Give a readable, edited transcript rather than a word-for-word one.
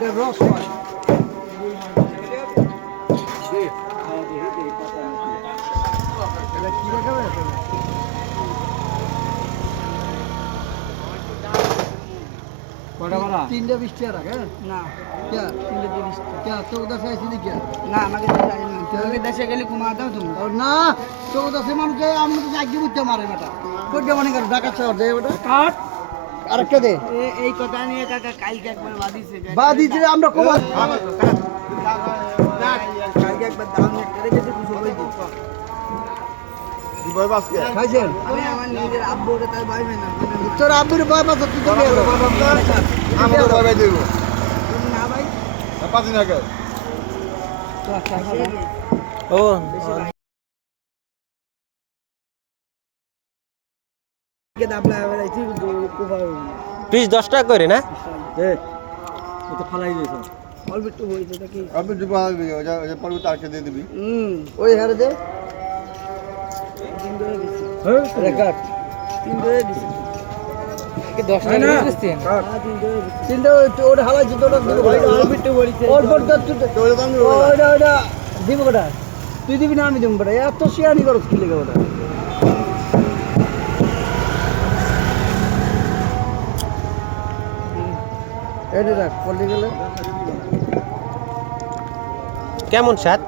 এটা রস হয় এটা কি দেখাবে কটা বড়া 320 টাকা রাখ না क्या 320 क्या 14 से ऐसे क्या না আমাকে তুমি দেশে গেলে ঘুমা দাও তুমি না 14 से মানুষ আমরা তো আগে বুঝতে মারে বেটা কই মনে কর ঢাকা শহর দেয় বেটা কাট আরেকটা দে এই কথা নিয়ে কাকা কালকে একবার বাদিছে আমরা কমা কালকে একবার দাম করে গেছে কিছু হই দি দিবই বাসকে খাইছেন আমি আমার নিজের আব্বুরে তার ভাই ভাই না তোর আব্বুর ভাই বাস তুই তো গেল আমাদের ভাই ভাই দেব তুমি না ভাই পাঁচ দিন আগে ও কে দাবলা বেরাইছি পিস 10 টাকা করে না এ তো ফালাই দিয়েছ অল্প একটু হইছে নাকি অল্প একটু ফালাই দিবি ওই পরে তারকে দিয়ে দিবি ওই হারে দে 3 ধরে দিছি হ্যাঁ রেকর্ড 3 ধরে দিছি কি 10 টাকা দিছেন হ্যাঁ 3 ধরে দিছি 3 ধরে ওটা হালাইছি তো ভাই অল্প একটু বলিছে অল্প তো ওটা দিব কটা তুই দিবি না আমি দেব কটা এত শিয়ানি করছ কি লাগে ওটা এটা রাখ পড়ে গেলে কেমন স্বাদ